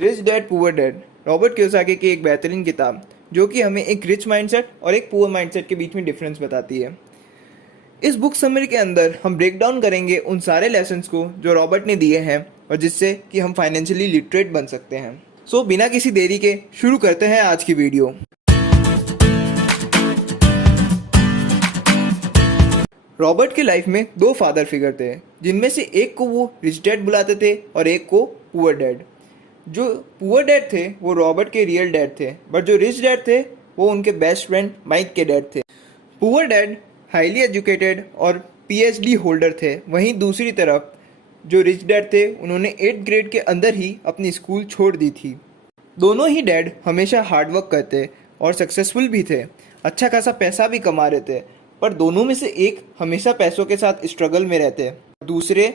Rich dad poor dad Robert Kiyosaki की एक बेहतरीन किताब जो कि हमें एक रिच माइंडसेट और एक पुअर माइंडसेट के बीच में डिफरेंस बताती है। इस बुक समरी के अंदर हम ब्रेक डाउन करेंगे उन सारे लेसन्स को जो रॉबर्ट ने दिए हैं और जिससे कि हम फाइनेंशियली लिटरेट बन सकते हैं। सो बिना किसी देरी के शुरू करते हैं आज की वीडियो। रॉबर्ट की लाइफ में दो फादर फिगर थे जिनमें से एक को वो रिच डैड बुलाते थे और एक को पुअर डैड। जो पुअर डैड थे वो रॉबर्ट के रियल डैड थे, बट जो रिच डैड थे वो उनके बेस्ट फ्रेंड माइक के डैड थे। पुअर डैड हाईली एजुकेटेड और पीएचडी होल्डर थे, वहीं दूसरी तरफ जो रिच डैड थे उन्होंने 8th ग्रेड के अंदर ही अपनी स्कूल छोड़ दी थी। दोनों ही डैड हमेशा हार्डवर्क करते और सक्सेसफुल भी थे, अच्छा खासा पैसा भी कमा रहे थे, पर दोनों में से एक हमेशा पैसों के साथ स्ट्रगल में रहते, दूसरे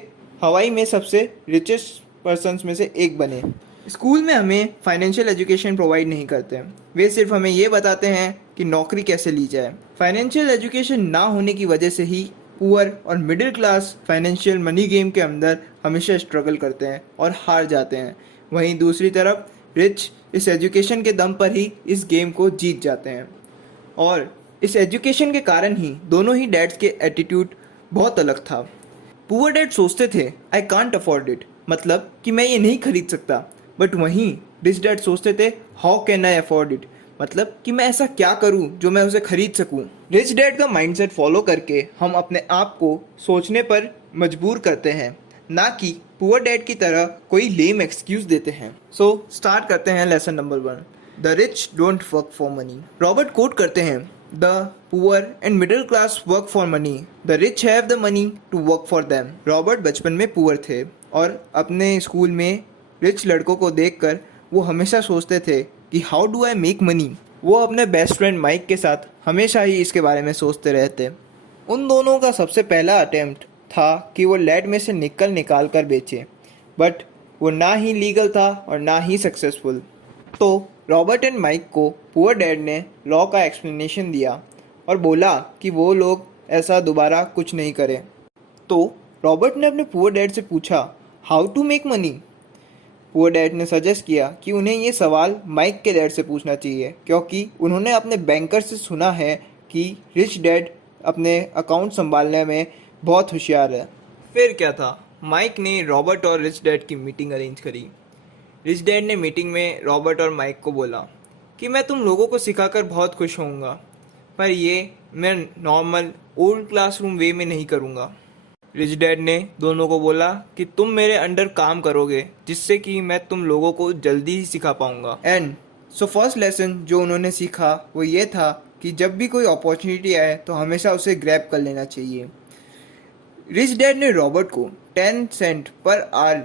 हवाई में सबसे रिचेस्ट पर्सन्स में से एक बने। स्कूल में हमें फाइनेंशियल एजुकेशन प्रोवाइड नहीं करते, वे सिर्फ हमें ये बताते हैं कि नौकरी कैसे ली जाए। फाइनेंशियल एजुकेशन ना होने की वजह से ही पुअर और middle class financial money game के अंदर हमेशा स्ट्रगल करते हैं और हार जाते हैं, वहीं दूसरी तरफ रिच इस एजुकेशन के दम पर ही इस गेम को जीत जाते हैं। और इस एजुकेशन के कारण ही दोनों ही डैड्स के एटीट्यूड बहुत अलग था। पुअर डैड सोचते थे आई कांट अफोर्ड इट, मतलब कि मैं ये नहीं खरीद सकता, बट वहीं रिच डैड सोचते थे how can I afford it, मतलब कि मैं ऐसा क्या करूं जो मैं उसे खरीद सकूं। रिच डैड का माइंडसेट फॉलो करके हम अपने आप को सोचने पर मजबूर करते हैं, ना कि पुअर डैड की तरह कोई लेम एक्सक्यूज देते हैं। सो स्टार्ट करते हैं lesson number 1, the rich don't work for money. Robert quote करते हैं, the poor and middle class work for money, the rich have the money to work for them. Robert बचपन में poor थे और अपने स्कूल में रिच लड़कों को देखकर वो हमेशा सोचते थे कि how do I make money. वो अपने बेस्ट फ्रेंड माइक के साथ हमेशा ही इसके बारे में सोचते रहते। उन दोनों का सबसे पहला अटेम्प्ट था कि वो लेड में से निकल निकाल कर बेचे, बट वो ना ही लीगल था और ना ही सक्सेसफुल। तो रॉबर्ट एंड माइक को पुअर डैड ने लॉ का एक्सप्लेनेशन दिया और बोला कि वो लोग ऐसा दोबारा कुछ नहीं करें। तो रॉबर्ट ने अपने पुअर डैड से पूछा how to make money. Poor dad ने सजेस्ट किया कि उन्हें ये सवाल माइक के डैड से पूछना चाहिए, क्योंकि उन्होंने अपने बैंकर से सुना है कि रिच डैड अपने अकाउंट संभालने में बहुत होशियार है। फिर क्या था, माइक ने रॉबर्ट और रिच डैड की मीटिंग अरेंज करी। रिच डैड ने मीटिंग में रॉबर्ट और माइक को बोला कि मैं तुम लोगों को सिखाकर बहुत खुश होऊंगा, पर ये मैं नॉर्मल ओल्ड क्लासरूम वे में नहीं करूँगा। रिच डैड ने दोनों को बोला कि तुम मेरे अंडर काम करोगे जिससे कि मैं तुम लोगों को जल्दी ही सिखा पाऊंगा। एंड सो फर्स्ट लेसन जो उन्होंने सीखा वो ये था कि जब भी कोई अपॉर्चुनिटी आए तो हमेशा उसे ग्रैब कर लेना चाहिए। रिच डैड ने रॉबर्ट को 10 सेंट पर आवर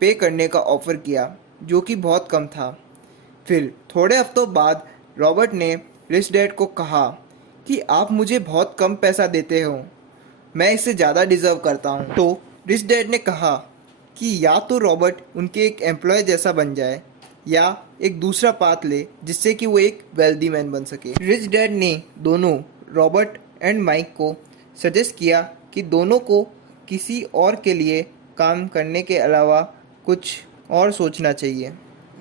पे करने का ऑफर किया, जो कि बहुत कम था। फिर थोड़े हफ्तों बाद रॉबर्ट ने रिच डैड को कहा कि आप मुझे बहुत कम पैसा देते हो, मैं इससे ज़्यादा डिज़र्व करता हूँ। तो रिच डैड ने कहा कि या तो रॉबर्ट उनके एक एम्प्लॉय जैसा बन जाए या एक दूसरा पाथ ले जिससे कि वो एक वेल्दी मैन बन सके। रिच डैड ने दोनों रॉबर्ट एंड माइक को सजेस्ट किया कि दोनों को किसी और के लिए काम करने के अलावा कुछ और सोचना चाहिए।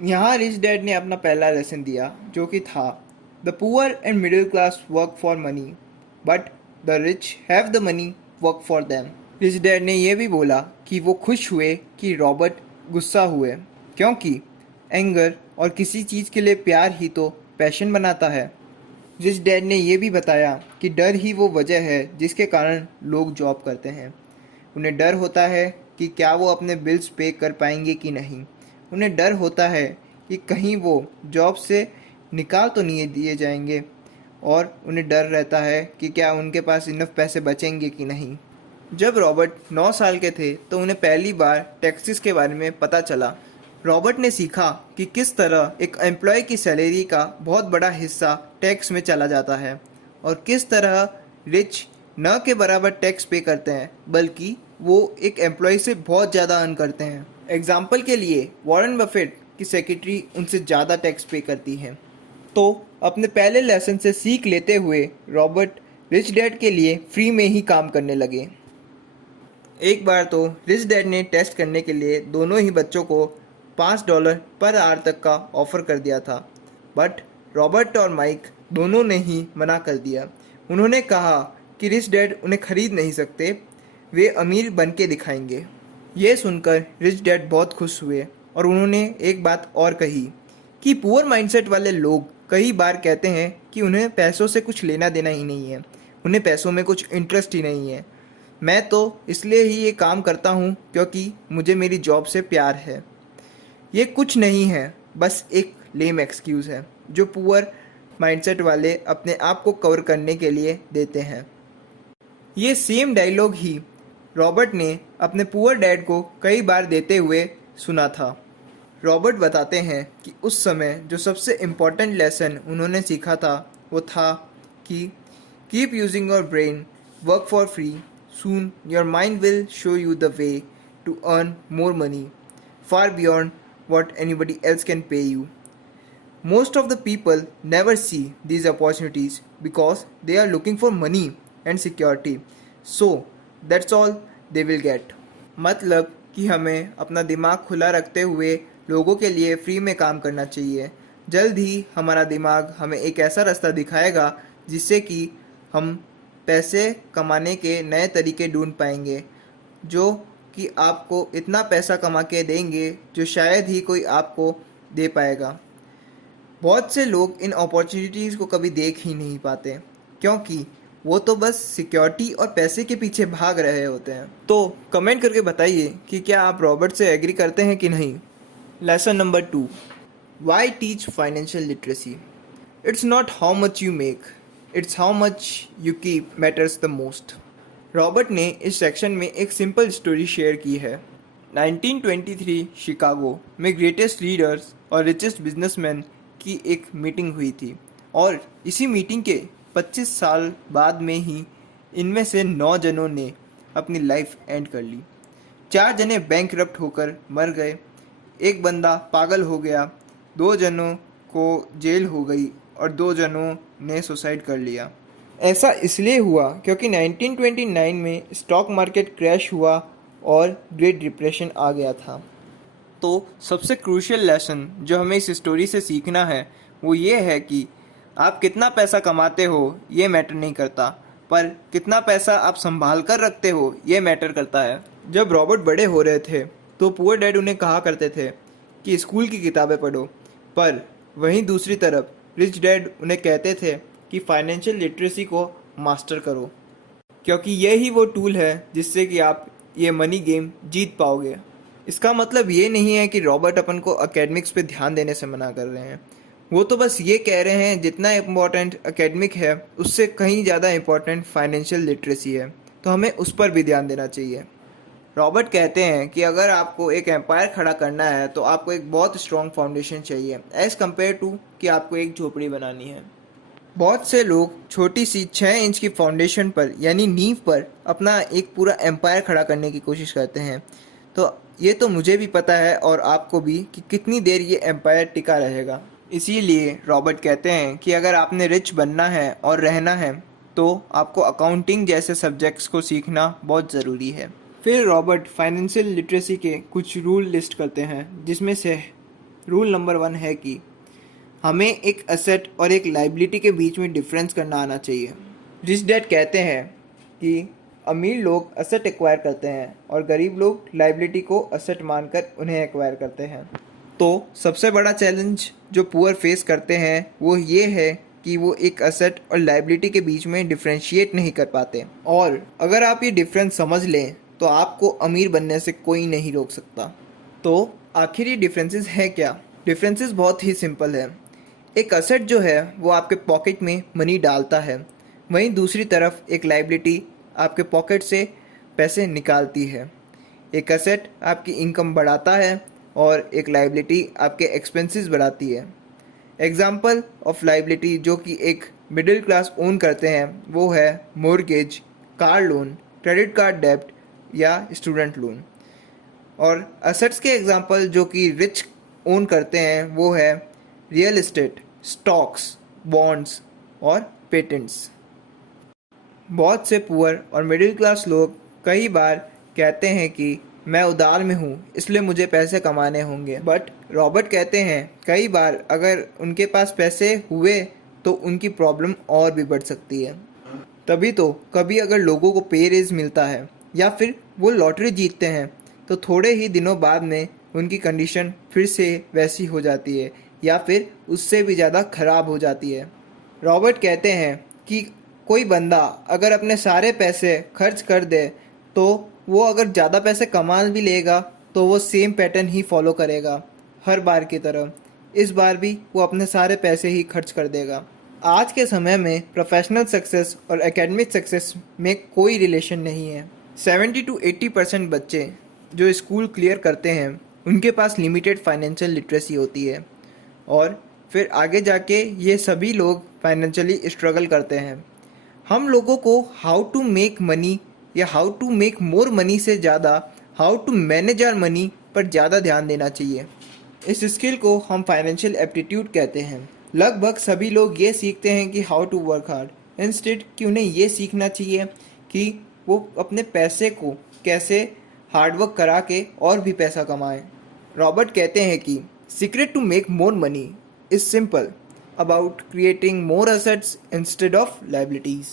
यहाँ रिच डैड ने अपना पहला लेसन दिया, जो कि था the poor and middle class work for money but the rich have the money work for them. Rich dad ने यह भी बोला कि वो खुश हुए कि रॉबर्ट गुस्सा हुए, क्योंकि एंगर और किसी चीज़ के लिए प्यार ही तो पैशन बनाता है। रिच डैड ने यह भी बताया कि डर ही वो वजह है जिसके कारण लोग जॉब करते हैं। उन्हें डर होता है कि क्या वो अपने बिल्स पे कर पाएंगे कि नहीं, उन्हें डर होता है कि कहीं वो जॉब से निकाल तो नहीं दिए जाएंगे, और उन्हें डर रहता है कि क्या उनके पास इनफ पैसे बचेंगे कि नहीं। जब रॉबर्ट 9 साल के थे तो उन्हें पहली बार टैक्सेस के बारे में पता चला। रॉबर्ट ने सीखा कि किस तरह एक एम्प्लॉय की सैलरी का बहुत बड़ा हिस्सा टैक्स में चला जाता है और किस तरह रिच न के बराबर टैक्स पे करते हैं, बल्कि वो एक एम्प्लॉय से बहुत ज़्यादा अर्न करते हैं। एग्जाम्पल के लिए वॉरेन बफेट की सेक्रेटरी उनसे ज़्यादा टैक्स पे करती हैं। तो अपने पहले लेसन से सीख लेते हुए रॉबर्ट रिच डैड के लिए फ्री में ही काम करने लगे। एक बार तो रिच डैड ने टेस्ट करने के लिए दोनों ही बच्चों को $5 पर आवर तक का ऑफ़र कर दिया था, बट रॉबर्ट और माइक दोनों ने ही मना कर दिया। उन्होंने कहा कि रिच डैड उन्हें खरीद नहीं सकते, वे अमीर बन के दिखाएंगे। ये सुनकर रिच डैड बहुत खुश हुए और उन्होंने एक बात और कही कि पुअर माइंडसेट वाले लोग कई बार कहते हैं कि उन्हें पैसों से कुछ लेना देना ही नहीं है, उन्हें पैसों में कुछ इंटरेस्ट ही नहीं है। मैं तो इसलिए ही ये काम करता हूँ क्योंकि मुझे मेरी जॉब से प्यार है। ये कुछ नहीं है, बस एक लेम एक्सक्यूज़ है जो पुअर माइंडसेट वाले अपने आप को कवर करने के लिए देते हैं। ये सेम डायलॉग ही रॉबर्ट ने अपने पुअर डैड को कई बार देते हुए सुना था। रॉबर्ट बताते हैं कि उस समय जो सबसे इम्पॉर्टेंट लेसन उन्होंने सीखा था वो था कि keep using your brain, work for free, soon your mind will show you the way to earn more money far beyond what anybody else can pay you. Most of the people never see these opportunities because they are looking for money and security. So that's all they will get. मतलब कि हमें अपना दिमाग खुला रखते हुए लोगों के लिए फ्री में काम करना चाहिए। जल्द ही हमारा दिमाग हमें एक ऐसा रास्ता दिखाएगा जिससे कि हम पैसे कमाने के नए तरीके ढूंढ पाएंगे, जो कि आपको इतना पैसा कमा के देंगे जो शायद ही कोई आपको दे पाएगा। बहुत से लोग इन अपॉर्चुनिटीज़ को कभी देख ही नहीं पाते क्योंकि वो तो बस सिक्योरिटी और पैसे के पीछे भाग रहे होते हैं। तो कमेंट करके बताइए कि क्या आप रॉबर्ट से एग्री करते हैं कि नहीं। Lesson number 2, why teach financial literacy. It's not how much you make, it's how much you keep matters the most. Robert ने इस सेक्शन में एक सिंपल स्टोरी शेयर की है। 1923 शिकागो में ग्रेटेस्ट लीडर्स और रिचेस्ट बिजनेसमैन की एक मीटिंग हुई थी और इसी मीटिंग के 25 साल बाद में ही इनमें से 9 जनों ने अपनी लाइफ एंड कर ली। 4 जने बैंकरप्ट होकर मर गए, एक बंदा पागल हो गया, 2 जनों को जेल हो गई और 2 जनों ने सुसाइड कर लिया। ऐसा इसलिए हुआ क्योंकि 1929 में स्टॉक मार्केट क्रैश हुआ और ग्रेट डिप्रेशन आ गया था। तो सबसे क्रूशियल लेसन जो हमें इस स्टोरी से सीखना है वो ये है कि आप कितना पैसा कमाते हो ये मैटर नहीं करता, पर कितना पैसा आप संभाल कर रखते हो ये मैटर करता है। जब रॉबर्ट बड़े हो रहे थे तो पुअर डैड उन्हें कहा करते थे कि स्कूल की किताबें पढ़ो, पर वहीं दूसरी तरफ रिच डैड उन्हें कहते थे कि फाइनेंशियल लिटरेसी को मास्टर करो, क्योंकि यही वो टूल है जिससे कि आप ये मनी गेम जीत पाओगे। इसका मतलब ये नहीं है कि रॉबर्ट अपन को एकेडमिक्स पे ध्यान देने से मना कर रहे हैं, वो तो बस ये कह रहे हैं जितना इम्पोर्टेंट एकेडमिक है उससे कहीं ज़्यादा इम्पोर्टेंट फाइनेंशियल लिटरेसी है, तो हमें उस पर भी ध्यान देना चाहिए। रॉबर्ट कहते हैं कि अगर आपको एक एम्पायर खड़ा करना है तो आपको एक बहुत स्ट्रॉन्ग फाउंडेशन चाहिए एज़ कम्पेयर टू कि आपको एक झोपड़ी बनानी है। बहुत से लोग छोटी सी 6 इंच की फाउंडेशन पर यानी नींव पर अपना एक पूरा एम्पायर खड़ा करने की कोशिश करते हैं। तो ये तो मुझे भी पता है और आपको भी कि कितनी देर ये एम्पायर टिका रहेगा। इसीलिए रॉबर्ट कहते हैं कि अगर आपने रिच बनना है और रहना है तो आपको अकाउंटिंग जैसे सब्जेक्ट्स को सीखना बहुत ज़रूरी है। फिर रॉबर्ट फाइनेंशियल लिटरेसी के कुछ रूल लिस्ट करते हैं, जिसमें से रूल नंबर 1 है कि हमें एक एसेट और एक लाइबिलिटी के बीच में डिफरेंस करना आना चाहिए। रिच डैड कहते हैं कि अमीर लोग एसेट एक्वायर करते हैं और गरीब लोग लाइबिलिटी को एसेट मानकर उन्हें एक्वायर करते हैं। तो सबसे बड़ा चैलेंज जो पुअर फेस करते हैं वो ये है कि वो एक एसेट और लाइबिलिटी के बीच में डिफ्रेंशिएट नहीं कर पाते, और अगर आप ये डिफरेंस समझ लें तो आपको अमीर बनने से कोई नहीं रोक सकता। तो आखिर ये डिफरेंसेस है क्या? डिफरेंसेस बहुत ही सिंपल है। एक एसेट जो है वो आपके पॉकेट में मनी डालता है, वहीं दूसरी तरफ एक लाइबिलिटी आपके पॉकेट से पैसे निकालती है। एक एसेट आपकी इनकम बढ़ाता है और एक लाइबिलिटी आपके एक्सपेंसेस बढ़ाती है। एग्जाम्पल ऑफ लाइबिलिटी जो कि एक मिडिल क्लास ओन करते हैं वो है mortgage, car loan, credit card डेब्ट या स्टूडेंट लोन। और एसेट्स के एग्जाम्पल जो कि रिच ओन करते हैं वो है रियल एस्टेट, स्टॉक्स, बॉन्ड्स और पेटेंट्स। बहुत से पुअर और मिडिल क्लास लोग कई बार कहते हैं कि मैं उधार में हूँ इसलिए मुझे पैसे कमाने होंगे। बट रॉबर्ट कहते हैं कई बार अगर उनके पास पैसे हुए तो उनकी प्रॉब्लम और भी बढ़ सकती है। तभी तो कभी अगर लोगों को पे रेज मिलता है या फिर वो लॉटरी जीतते हैं तो थोड़े ही दिनों बाद में उनकी कंडीशन फिर से वैसी हो जाती है या फिर उससे भी ज़्यादा ख़राब हो जाती है। रॉबर्ट कहते हैं कि कोई बंदा अगर अपने सारे पैसे खर्च कर दे तो वो अगर ज़्यादा पैसे कमा भी लेगा तो वो सेम पैटर्न ही फॉलो करेगा हर बार की तरह। इस बार भी वो अपने सारे पैसे ही खर्च कर देगा। आज के समय में प्रोफेशनल सक्सेस और एकेडमिक सक्सेस में कोई रिलेशन नहीं है। 70 to 80% बच्चे जो स्कूल क्लियर करते हैं उनके पास लिमिटेड फाइनेंशियल लिटरेसी होती है और फिर आगे जाके ये सभी लोग फाइनेंशियली स्ट्रगल करते हैं। हम लोगों को हाउ टू मेक मनी या how to make more money से ज़्यादा how to manage our money पर ज़्यादा ध्यान देना चाहिए। इस स्किल को हम फाइनेंशियल एप्टीट्यूड कहते हैं। लगभग सभी लोग ये सीखते हैं कि how to work hard, instead कि उन्हें ये सीखना चाहिए कि वो अपने पैसे को कैसे हार्डवर्क करा के और भी पैसा कमाएं। रॉबर्ट कहते हैं कि secret to make more money is simple about creating more assets instead of liabilities.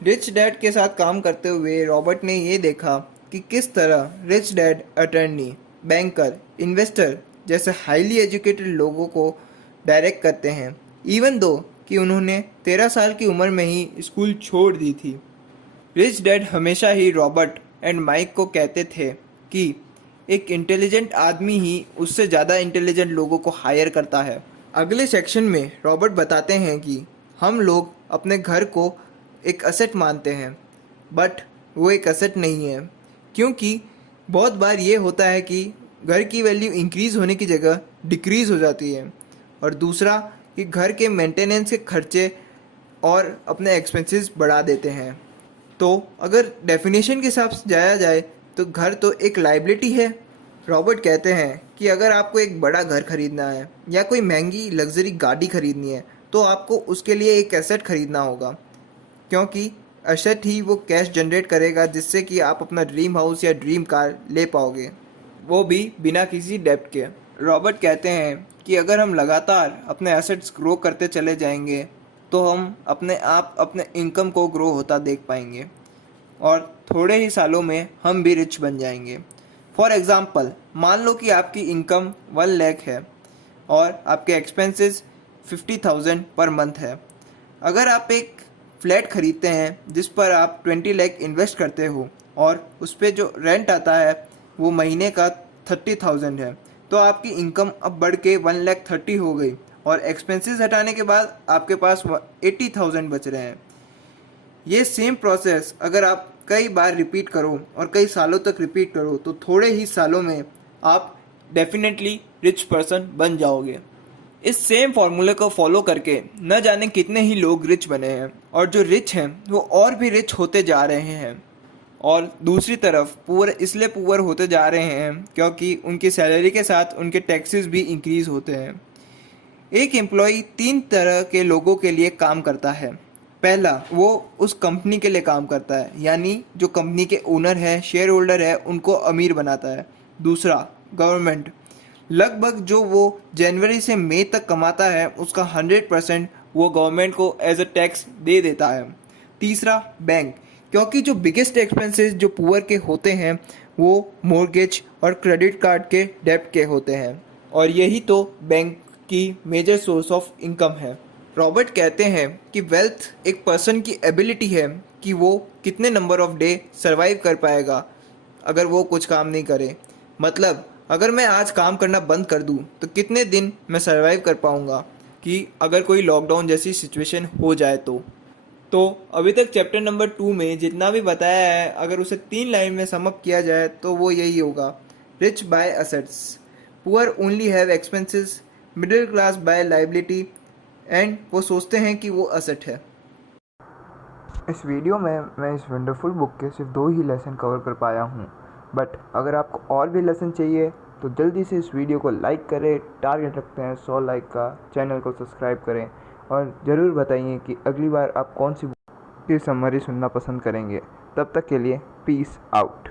Rich dad के साथ काम करते हुए रॉबर्ट ने ये देखा कि किस तरह rich dad attorney, banker, investor जैसे हाईली एजुकेटेड लोगों को डायरेक्ट करते हैं, इवन दो कि उन्होंने 13 साल की उम्र में ही स्कूल छोड़ दी थी। रिच डैड हमेशा ही रॉबर्ट एंड माइक को कहते थे कि एक इंटेलिजेंट आदमी ही उससे ज़्यादा इंटेलिजेंट लोगों को हायर करता है। अगले सेक्शन में रॉबर्ट बताते हैं कि हम लोग अपने घर को एक असेट मानते हैं बट वो एक असेट नहीं है, क्योंकि बहुत बार ये होता है कि घर की वैल्यू इंक्रीज़ होने की जगह डिक्रीज़ हो जाती है। और दूसरा कि घर के मेंटेनेंस के खर्चे और अपने एक्सपेंसेस बढ़ा देते हैं। तो अगर डेफिनेशन के हिसाब से जाया जाए तो घर तो एक लाइबिलिटी है। रॉबर्ट कहते हैं कि अगर आपको एक बड़ा घर खरीदना है या कोई महंगी लग्जरी गाड़ी खरीदनी है तो आपको उसके लिए एक एसेट खरीदना होगा, क्योंकि एसेट ही वो कैश जनरेट करेगा जिससे कि आप अपना ड्रीम हाउस या ड्रीम कार ले पाओगे, वो भी बिना किसी डेब्ट के। रॉबर्ट कहते हैं कि अगर हम लगातार अपने एसेट्स ग्रो करते चले जाएंगे तो हम अपने आप अपने इनकम को ग्रो होता देख पाएंगे और थोड़े ही सालों में हम भी रिच बन जाएंगे। फॉर एग्ज़ाम्पल, मान लो कि आपकी इनकम 1 लाख है और आपके एक्सपेंसेस 50,000 पर मंथ है। अगर आप एक फ्लैट खरीदते हैं जिस पर आप 20 लाख इन्वेस्ट करते हो और उस पर जो रेंट आता है वो महीने का 30,000 है, तो आपकी इनकम अब बढ़ के 1,30,000 हो गई और एक्सपेंसेस हटाने के बाद आपके पास 80,000 बच रहे हैं। ये सेम प्रोसेस अगर आप कई बार रिपीट करो और कई सालों तक रिपीट करो तो थोड़े ही सालों में आप डेफिनेटली रिच पर्सन बन जाओगे। इस सेम फॉर्मूले को फॉलो करके न जाने कितने ही लोग रिच बने हैं और जो रिच हैं वो और भी रिच होते जा रहे हैं। और दूसरी तरफ पुअर इसलिए पुअर होते जा रहे हैं क्योंकि उनकी सैलरी के साथ उनके टैक्सेस भी इंक्रीज होते हैं। एक एम्प्लॉय 3 तरह के लोगों के लिए काम करता है। पहला, वो उस कंपनी के लिए काम करता है, यानी जो कंपनी के ओनर है, शेयर होल्डर है, उनको अमीर बनाता है। दूसरा, गवर्नमेंट, लगभग जो वो जनवरी से मई तक कमाता है उसका 100% वो गवर्नमेंट को एज अ टैक्स दे देता है। तीसरा, बैंक, क्योंकि जो बिगेस्ट एक्सपेंसेस जो पुअर के होते हैं वो मॉर्गेज और क्रेडिट कार्ड के डेब्ट के होते हैं और यही तो बैंक की मेजर सोर्स ऑफ इनकम है। रॉबर्ट कहते हैं कि वेल्थ एक पर्सन की एबिलिटी है कि वो कितने नंबर ऑफ डे सर्वाइव कर पाएगा अगर वो कुछ काम नहीं करे। मतलब अगर मैं आज काम करना बंद कर दूं तो कितने दिन मैं सर्वाइव कर पाऊंगा कि अगर कोई लॉकडाउन जैसी सिचुएशन हो जाए तो अभी तक चैप्टर नंबर 2 में जितना भी बताया है अगर उसे 3 लाइन में समअप किया जाए तो वो यही होगा: rich buy assets, poor only have expenses, middle class buy liability and वो सोचते हैं कि वो असेट है। इस वीडियो में मैं इस वंडरफुल बुक के सिर्फ 2 ही लेसन कवर कर पाया हूँ, बट अगर आपको और भी लेसन चाहिए तो जल्दी से इस वीडियो को लाइक करें। टारगेट रखते हैं 100 लाइक का। चैनल को सब्सक्राइब करें और ज़रूर बताइए कि अगली बार आप कौन सी बुक की समरी सुनना पसंद करेंगे। तब तक के लिए पीस आउट।